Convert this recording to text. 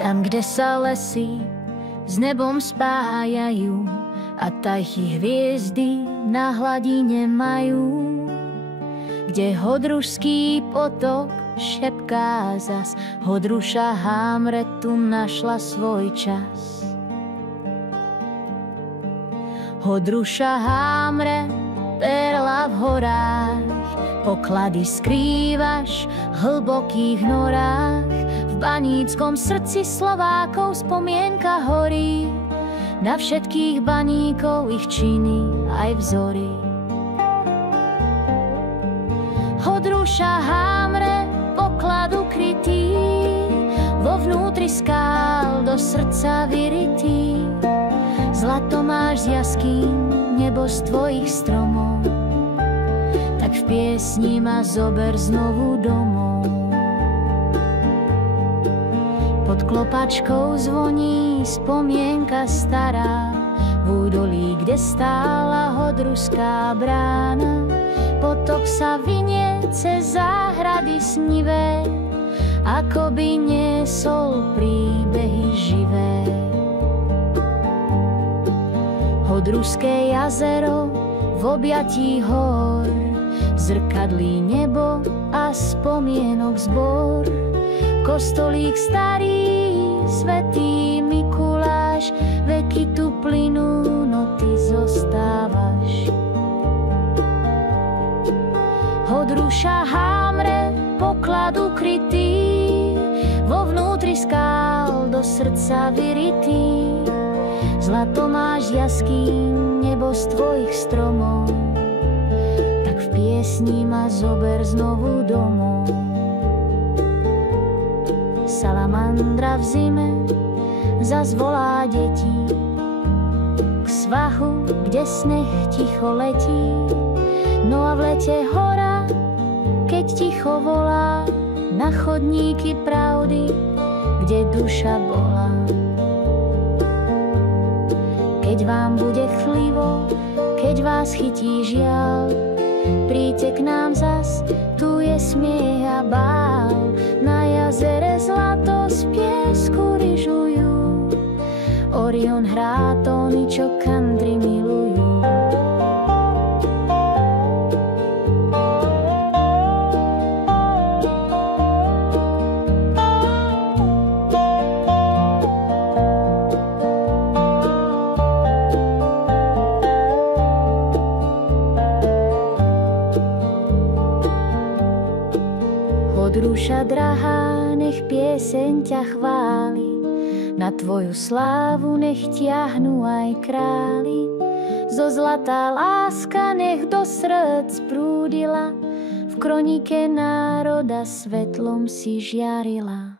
Tam, kde sa lesy s nebom spájajú a tajchy hviezdy na hladine majú, kde Hodrušský potok šepká zas, Hodruša Hamre tu našla svoj čas. Hodruša Hamre, perla v horách, poklady skrývaš v hlbokých norách. V baníckom srdci Slovákov spomienka horí, na všetkých baníkov ich činy aj vzory. Hodruša Hamre, poklad ukrytý, vo vnútri skál do srdca vyrytý. Zlato máš z jaskýň, nebo z tvojich stromov, tak v piesni ma zober znovu domov. Pod klopačkou zvoní spomienka stará, v údolí, kde stála Hodrušská brána. Potok sa vinie cez záhrady snivé, ako by niesol príbehy živé. Hodrušské jazero v objatí hor, zrkadlí nebo a spomienok zbor. Kostolík starý, svätý Mikuláš, veky tu plynú, no ty zostávaš. Hodruša Hamre, poklad ukrytý, vo vnútri skál do srdca vyrytý. Zlato máš z jaskýň, nebo z tvojich stromov, tak v piesni ma zober znovu domov. Salamandra v zime zazvolá detí k svahu, kde sneh ticho letí. No a v lete hora, keď ticho volá, na chodníky pravdy, kde duša bola. Keď vám bude chlivo, keď vás chytí žiaľ, príďte k nám zas, tu je smiech a bál. Na jazere zlato z piesku ryžujú, Orion hrá tóny, čo country milujú. Hodruša drahá, nech pieseň ťa chváli, na tvoju slávu nech ťahnú aj králi. Zo zlata láska nech do srdc prúdila, v kronike národa svetlom si žiarila.